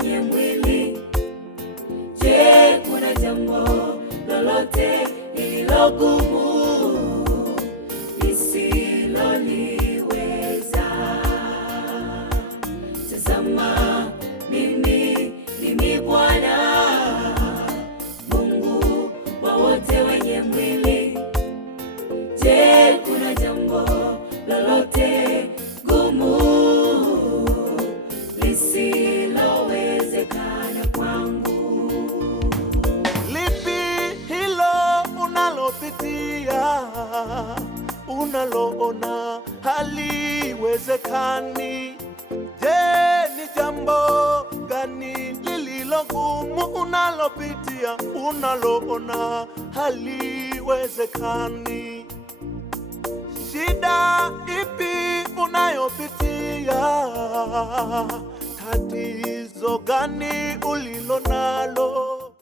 wenye mwili. Je, kuna jambo lolote lililogumu lisiloliweza? Tazama, mimi Bwana, Mungu wa wote wenye mwili. Je, kuna jambo lolote gumu lisilowezekana kwangu? Lipi hilo unalopitia, unaloona haliwezekani? Je, ni jambo gani lililogumu unalopitia, unaloona haliwezekani? Shida ipi unayopitia? Tatizo gani ulilo nalo?